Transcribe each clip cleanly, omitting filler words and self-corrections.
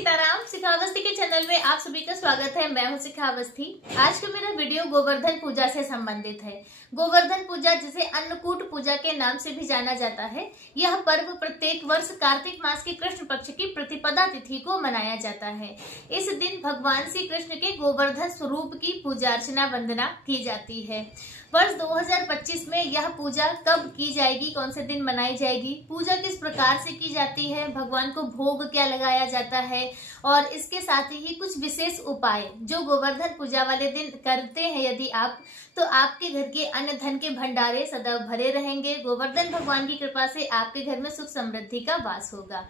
सीताराम। शिखावस्थी के चैनल में आप सभी का स्वागत है। मैं हूं शिखावस्थी। आज का मेरा वीडियो गोवर्धन पूजा से संबंधित है। गोवर्धन पूजा, जिसे अन्नकूट पूजा के नाम से भी जाना जाता है, यह पर्व प्रत्येक वर्ष कार्तिक मास की कृष्ण पक्ष की प्रतिपदा तिथि को मनाया जाता है। इस दिन भगवान श्री कृष्ण के गोवर्धन स्वरूप की पूजा अर्चना वंदना की जाती है। वर्ष 2025 में यह पूजा कब की जाएगी, कौन से दिन मनाई जाएगी, पूजा किस प्रकार से की जाती है, भगवान को भोग क्या लगाया जाता है और इसके साथ ही कुछ विशेष उपाय जो गोवर्धन पूजा वाले दिन करते हैं यदि आप, तो आपके घर के अन्न धन के भंडारे सदैव भरे रहेंगे। गोवर्धन भगवान की कृपा से आपके घर में सुख समृद्धि का वास होगा।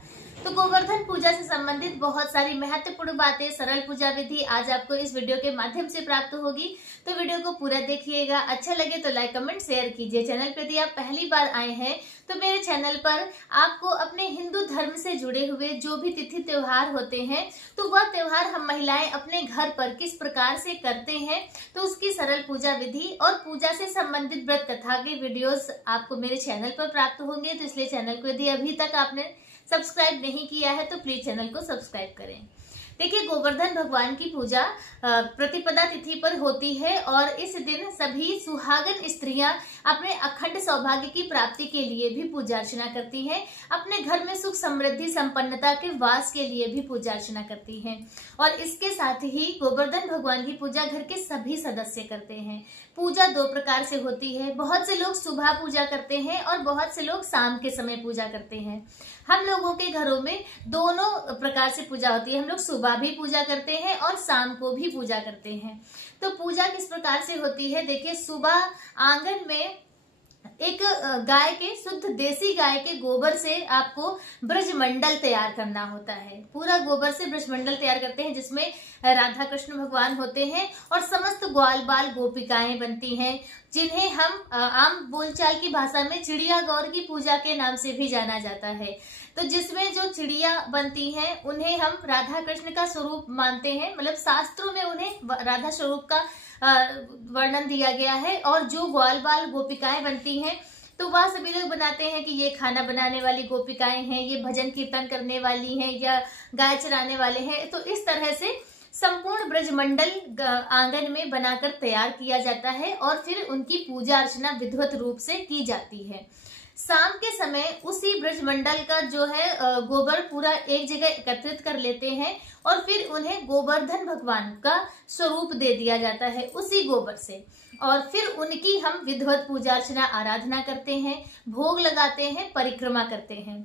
तो गोवर्धन पूजा से संबंधित बहुत सारी महत्वपूर्ण बातें, सरल पूजा विधि आज आपको इस वीडियो के माध्यम से प्राप्त होगी। तो वीडियो को पूरा देखिएगा। अच्छा लगे तो लाइक कमेंट शेयर कीजिए। चैनल पर यदि आप पहली बार आए हैं तो मेरे चैनल पर आपको अपने हिंदू धर्म से जुड़े हुए जो भी तिथि त्योहार होते हैं, तो वह त्योहार हम महिलाएं अपने घर पर किस प्रकार से करते हैं, तो उसकी सरल पूजा विधि और पूजा से संबंधित व्रत कथा के वीडियोस आपको मेरे चैनल पर प्राप्त होंगे। तो इसलिए चैनल को यदि अभी तक आपने सब्सक्राइब नहीं किया है तो प्लीज चैनल को सब्सक्राइब करें। देखिए, गोवर्धन भगवान की पूजा प्रतिपदा तिथि पर होती है और इस दिन सभी सुहागन स्त्रियां अपने अखंड सौभाग्य की प्राप्ति के लिए भी पूजा अर्चना करती हैं। अपने घर में सुख समृद्धि संपन्नता के वास के लिए भी पूजा अर्चना करती हैं। और इसके साथ ही गोवर्धन भगवान की पूजा घर के सभी सदस्य करते हैं। पूजा दो प्रकार से होती है। बहुत से लोग सुबह पूजा करते हैं और बहुत से लोग शाम के समय पूजा करते हैं। हम लोगों के घरों में दोनों प्रकार से पूजा होती है। हम लोग सुबह भी पूजा करते हैं और शाम को भी पूजा करते हैं। तो पूजा किस प्रकार से होती है, देखिए, सुबह आंगन में एक गाय के, शुद्ध देसी गाय के गोबर से आपको ब्रजमंडल तैयार करना होता है। पूरा गोबर से ब्रजमंडल तैयार करते हैं जिसमें राधा कृष्ण भगवान होते हैं और समस्त ग्वाल बाल गोपिकाएं बनती हैं, जिन्हें हम आम बोलचाल की भाषा में चिड़िया गौर की पूजा के नाम से भी जाना जाता है। तो जिसमें जो चिड़िया बनती हैं उन्हें हम राधा कृष्ण का स्वरूप मानते हैं, मतलब शास्त्रों में उन्हें राधा स्वरूप का वर्णन दिया गया है। और जो ग्वाल बाल गोपिकाएं बनती हैं तो वह सभी लोग बनाते हैं कि ये खाना बनाने वाली गोपिकाएं हैं, ये भजन कीर्तन करने वाली हैं या गाय चराने वाले हैं। तो इस तरह से संपूर्ण ब्रजमंडल आंगन में बनाकर तैयार किया जाता है और फिर उनकी पूजा अर्चना विधिवत रूप से की जाती है। शाम के समय उसी ब्रजमंडल का जो है गोबर पूरा एक जगह एकत्रित कर लेते हैं और फिर उन्हें गोवर्धन भगवान का स्वरूप दे दिया जाता है उसी गोबर से। और फिर उनकी हम विधिवत पूजा अर्चना आराधना करते हैं, भोग लगाते हैं, परिक्रमा करते हैं।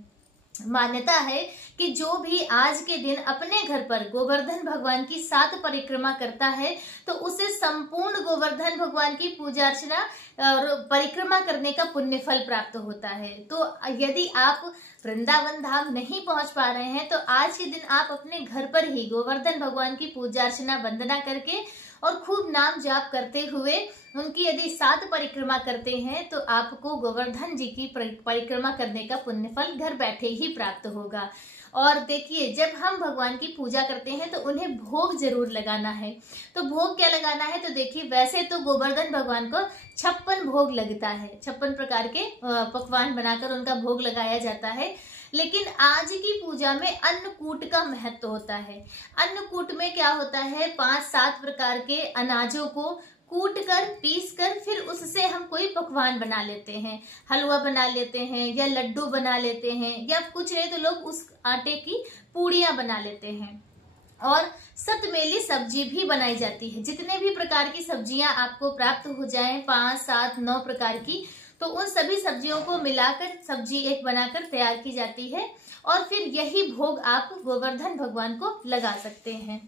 मान्यता है कि जो भी आज के दिन अपने घर पर गोवर्धन भगवान की 7 परिक्रमा करता है तो उसे संपूर्ण गोवर्धन भगवान की पूजा अर्चना और परिक्रमा करने का पुण्य फल प्राप्त होता है। तो यदि आप वृंदावन धाम नहीं पहुंच पा रहे हैं तो आज के दिन आप अपने घर पर ही गोवर्धन भगवान की पूजा अर्चना वंदना करके और खूब नाम जाप करते हुए उनकी यदि 7 परिक्रमा करते हैं तो आपको गोवर्धन जी की परिक्रमा करने का पुण्य फल घर बैठे ही प्राप्त होगा। और देखिए, जब हम भगवान की पूजा करते हैं तो उन्हें भोग जरूर लगाना है। तो भोग क्या लगाना है, तो देखिए, वैसे तो गोवर्धन भगवान को 56 भोग लगता है, 56 प्रकार के पकवान बनाकर उनका भोग लगाया जाता है। लेकिन आज की पूजा में अन्नकूट का महत्व होता है। अन्नकूट में क्या होता है, 5-7 प्रकार के अनाजों को कूट कर, पीस कर, फिर उससे हम कोई पकवान बना लेते हैं। हलवा बना लेते हैं या लड्डू बना लेते हैं या कुछ नहीं तो लोग उस आटे की पूड़ियां बना लेते हैं। और सतमेली सब्जी भी बनाई जाती है। जितने भी प्रकार की सब्जियां आपको प्राप्त हो जाएं, 5, 7, 9 प्रकार की, तो उन सभी सब्जियों को मिलाकर सब्जी एक बनाकर तैयार की जाती है और फिर यही भोग आप गोवर्धन भगवान को लगा सकते हैं।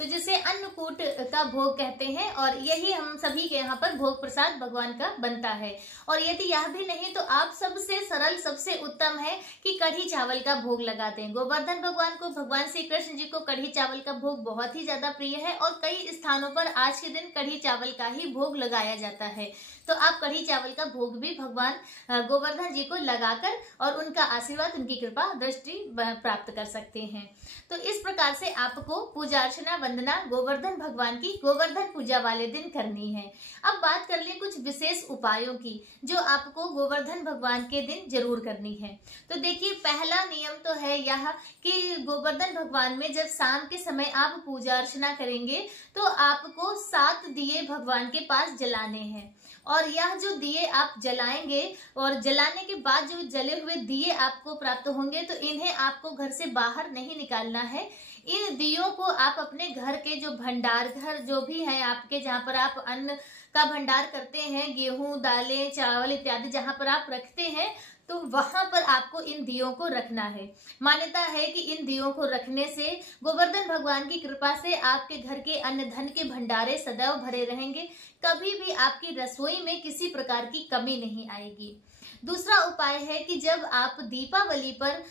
तो जिसे अन्नकूट का भोग कहते हैं और यही हम सभी के यहाँ पर भोग प्रसाद भगवान का बनता है। और यदि यह भी नहीं तो आप सबसे सरल, सबसे उत्तम है कि कढ़ी चावल का भोग लगा दें। गोवर्धन भगवान को, भगवान श्री कृष्ण जी को कढ़ी चावल का भोग बहुत ही ज्यादा प्रिय है और कई स्थानों पर आज के दिन कढ़ी चावल का ही भोग लगाया जाता है। तो आप कढ़ी चावल का भोग भी भगवान गोवर्धन जी को लगाकर और उनका आशीर्वाद, उनकी कृपा दृष्टि प्राप्त कर सकते हैं। तो इस प्रकार से आपको पूजा अर्चना वंदना गोवर्धन भगवान की गोवर्धन पूजा वाले दिन करनी है। अब बात कर लें कुछ विशेष उपायों की जो आपको गोवर्धन भगवान के दिन जरूर करनी है। तो देखिए, पहला नियम तो है यह कि गोवर्धन भगवान में जब शाम के समय आप पूजा अर्चना करेंगे तो आपको 7 दिए भगवान के पास जलाने हैं। और यह जो दिए आप जलाएंगे और जलाने के बाद जो जले हुए दिए आपको प्राप्त होंगे तो इन्हें आपको घर से बाहर नहीं निकालना है। इन दियों को आप अपने घर के जो भंडार घर जो भी है आपके, जहाँ पर आप अन्न का भंडार करते हैं, गेहूं दालें चावल इत्यादि जहाँ पर आप रखते हैं, तो वहां पर आपको इन दियों को रखना है। मान्यता है कि इन दियों को रखने से गोवर्धन भगवान की कृपा से आपके घर के अन्न धन के भंडारे सदैव भरे रहेंगे, कभी भी आपकी रसोई में किसी प्रकार की कमी नहीं आएगी। दूसरा उपाय है कि जब आप दीपावली पर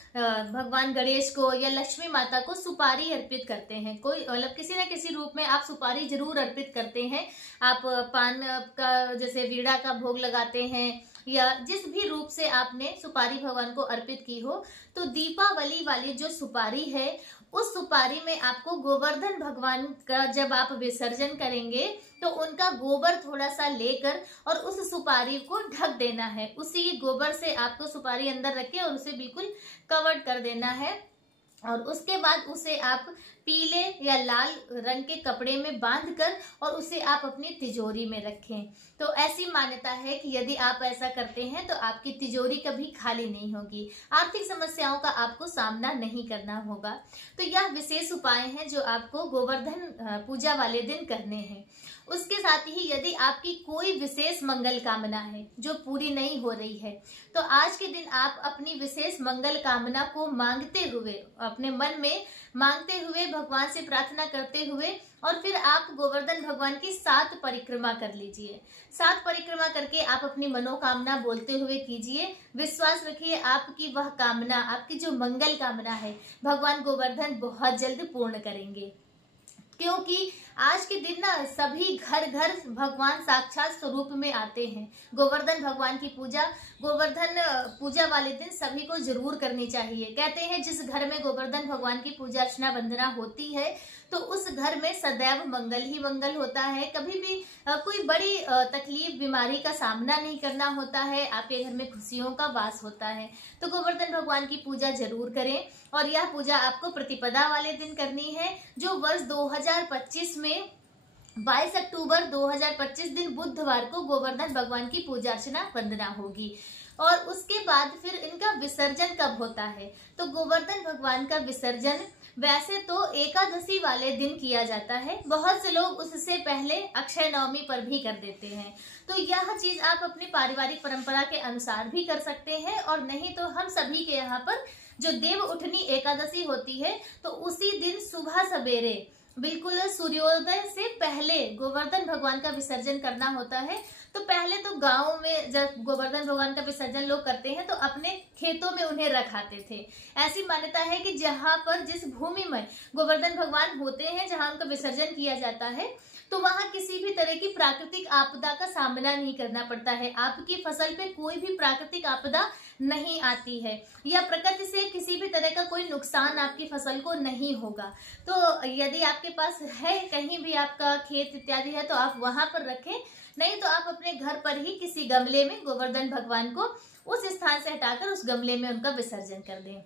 भगवान गणेश को या लक्ष्मी माता को सुपारी अर्पित करते हैं, कोई मतलब किसी न किसी रूप में आप सुपारी जरूर अर्पित करते हैं। आप पान का जैसे वीड़ा का भोग लगाते हैं या जिस भी रूप से आपने सुपारी भगवान को अर्पित की हो, तो दीपावली वाली जो सुपारी है उस सुपारी में आपको गोवर्धन भगवान का जब आप विसर्जन करेंगे तो उनका गोबर थोड़ा सा लेकर और उस सुपारी को ढक देना है। उसी गोबर से आपको सुपारी अंदर रख के और उसे बिल्कुल कवर्ड कर देना है और उसके बाद उसे आप पीले या लाल रंग के कपड़े में बांधकर और उसे आप अपनी तिजोरी में रखें। तो ऐसी मान्यता है कि यदि आप ऐसा करते हैं तो आपकी तिजोरी कभी खाली नहीं होगी, आर्थिक समस्याओं का आपको सामना नहीं करना होगा। तो यह विशेष उपाय हैं जो आपको गोवर्धन पूजा वाले दिन करने हैं। उसके साथ ही यदि आपकी कोई विशेष मंगल कामना है जो पूरी नहीं हो रही है, तो आज के दिन आप अपनी विशेष मंगल कामना को मांगते हुए, अपने मन में मांगते हुए, भगवान से प्रार्थना करते हुए और फिर आप गोवर्धन भगवान की 7 परिक्रमा कर लीजिए। 7 परिक्रमा करके आप अपनी मनोकामना बोलते हुए कीजिए। विश्वास रखिए आपकी वह कामना, आपकी जो मंगल कामना है, भगवान गोवर्धन बहुत जल्द पूर्ण करेंगे। क्योंकि आज के दिन ना सभी घर घर भगवान साक्षात स्वरूप में आते हैं। गोवर्धन भगवान की पूजा, गोवर्धन पूजा वाले दिन सभी को जरूर करनी चाहिए। कहते हैं जिस घर में गोवर्धन भगवान की पूजा अर्चना वंदना होती है तो उस घर में सदैव मंगल ही मंगल होता है। कभी भी कोई बड़ी तकलीफ बीमारी का सामना नहीं करना होता है, आपके घर में खुशियों का वास होता है। तो गोवर्धन भगवान की पूजा जरूर करें और यह पूजा आपको प्रतिपदा वाले दिन करनी है, जो वर्ष 2025 में 22 अक्टूबर 2025 दिन बुधवार को गोवर्धन भगवान की पूजा अर्चना वंदना होगी। और उसके बाद फिर इनका विसर्जन कब होता है, तो गोवर्धन भगवान का विसर्जन वैसे तो एकादशी वाले दिन किया जाता है, बहुत से लोग उससे पहले अक्षय नवमी पर भी कर देते हैं। तो यह चीज आप अपनी पारिवारिक परंपरा के अनुसार भी कर सकते हैं और नहीं तो हम सभी के यहाँ पर जो देव उठनी एकादशी होती है तो उसी दिन सुबह सवेरे बिल्कुल सूर्योदय से पहले गोवर्धन भगवान का विसर्जन करना होता है। तो पहले तो गांव में जब गोवर्धन भगवान का विसर्जन लोग करते हैं तो अपने खेतों में उन्हें रखाते थे। ऐसी मान्यता है कि जहां पर जिस भूमि में गोवर्धन भगवान होते हैं, जहां उनका विसर्जन किया जाता है, तो वहां किसी भी तरह की प्राकृतिक आपदा का सामना नहीं करना पड़ता है। आपकी फसल पे कोई भी प्राकृतिक आपदा नहीं आती है या प्रकृति से किसी भी तरह का कोई नुकसान आपकी फसल को नहीं होगा। तो यदि आपके पास है कहीं भी आपका खेत इत्यादि है तो आप वहां पर रखें, नहीं तो आप अपने घर पर ही किसी गमले में गोवर्धन भगवान को उस स्थान से हटाकर उस गमले में उनका विसर्जन कर दें।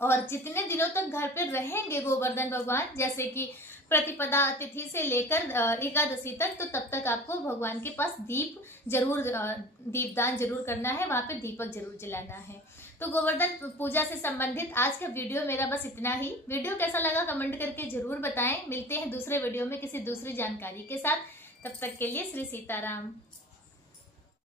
और जितने दिनों तक घर पर रहेंगे गोवर्धन भगवान, जैसे कि प्रतिपदा तिथि से लेकर एकादशी तक, तो तब तक आपको भगवान के पास दीपदान जरूर करना है, वहां पे दीपक जरूर जलाना है। तो गोवर्धन पूजा से संबंधित आज का वीडियो मेरा बस इतना ही। वीडियो कैसा लगा कमेंट करके जरूर बताएं। मिलते हैं दूसरे वीडियो में किसी दूसरी जानकारी के साथ। तब तक के लिए श्री सीताराम।